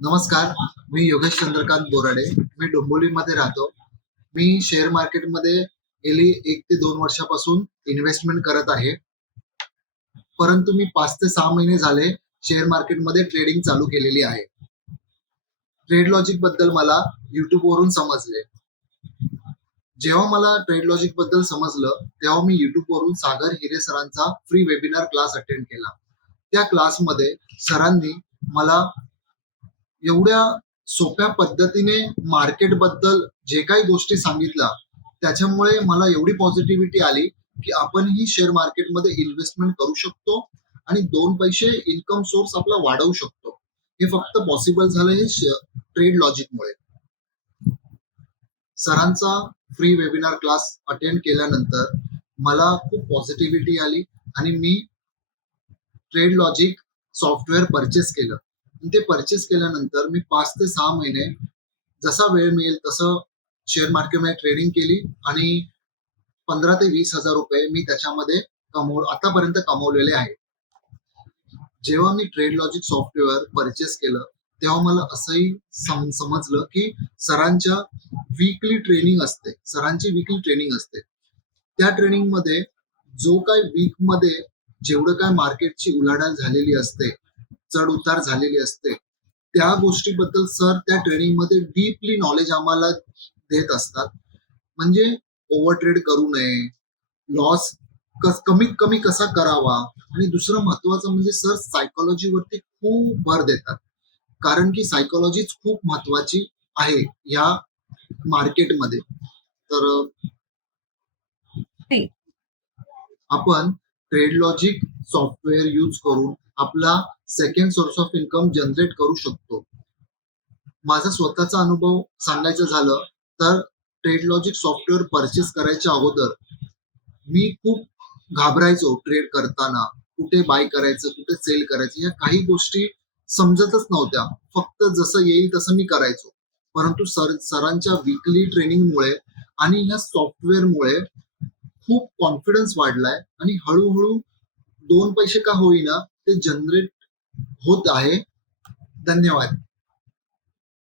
नमस्कार. मी योगेश चंद्रकांत बोराडे. मी डोंबिवलीमध्ये राहतो. मी शेअर मार्केटमध्ये गेली 1 ते 2 वर्षापासून इन्व्हेस्टमेंट करत आहे. परंतु मी 5 ते 6 महिने झाले शेअर मार्केटमध्ये ट्रेडिंग चालू केलेली आहे. ट्रेड लॉजिक बद्दल मला YouTube वरून समजले. जेव्हा मला ट्रेड लॉजिक बद्दल समजलं, तेव्हा मी YouTube वरून सागर हिरे सरांचा फ्री वेबिनार क्लास अटेंड केला. त्या क्लासमध्ये सरांनी मला एवढ्या सोप्या पद्धतीने मार्केट बद्दल जे काही गोष्टी सांगितल्या, त्याच्यामुळे मला एवढी पॉझिटिव्हिटी आली की आपणही शेअर मार्केटमध्ये इन्व्हेस्टमेंट करू शकतो आणि 2 पैसे इन्कम सोर्स आपला वाढवू शकतो. हे फक्त पॉसिबल झालं हे ट्रेड लॉजिकमुळे. सरांचा फ्री वेबिनार क्लास अटेंड केल्यानंतर मला खूप पॉझिटिव्हिटी आली आणि मी ट्रेड लॉजिक सॉफ्टवेअर परचेस केलं. ते परचेस केल्यानंतर मी 5 ते 6 महिने जसा वेळ मिळेल तसं शेअर मार्केटमध्ये ट्रेडिंग केली आणि 15 ते 20 हजार रुपये मी त्याच्यामध्ये आतापर्यंत कमवलेले आहेत. जेव्हा मी ट्रेड लॉजिक सॉफ्टवेअर परचेस केलं, तेव्हा मला असंही समजलं की सरांच्या सरांची वीकली ट्रेनिंग असते. त्या ट्रेनिंगमध्ये जो काय वीकमध्ये जेवढं काय मार्केटची उलाढाल झालेली असते, चढ उतार झालेली असते, त्या गोष्टीबद्दल सर त्या ट्रेनिंगमध्ये डीपली नॉलेज आम्हाला देत असतात. म्हणजे ओव्हर ट्रेड करू नये, लॉस कमीत कमी कसा करावा आणि दुसरं महत्वाचं म्हणजे सर सायकोलॉजीवरती खूप भर देतात. कारण की सायकोलॉजीच खूप महत्वाची आहे या मार्केटमध्ये. तर नाही. आपण ट्रेड लॉजिक सॉफ्टवेअर यूज करून आपला second source of income generate करू शकतो. माझा स्वतःचा अनुभव सांगायचं झालं तर ट्रेड लॉजिक सॉफ्टवेअर परचेस करायच्या अगोदर मी खूप घाबरायचो. ट्रेड करताना कुठे बाय करायचं, कुठे सेल करायचं, या काही गोष्टी समजतच नव्हत्या. फक्त जसं येईल तसं मी करायचो. परंतु सरांच्या वीकली ट्रेनिंगमुळे आणि ह्या सॉफ्टवेअरमुळे खूप कॉन्फिडन्स वाढलाय आणि हळूहळू 2 पैसे का होईना ते जनरेट होत आहे. धन्यवाद.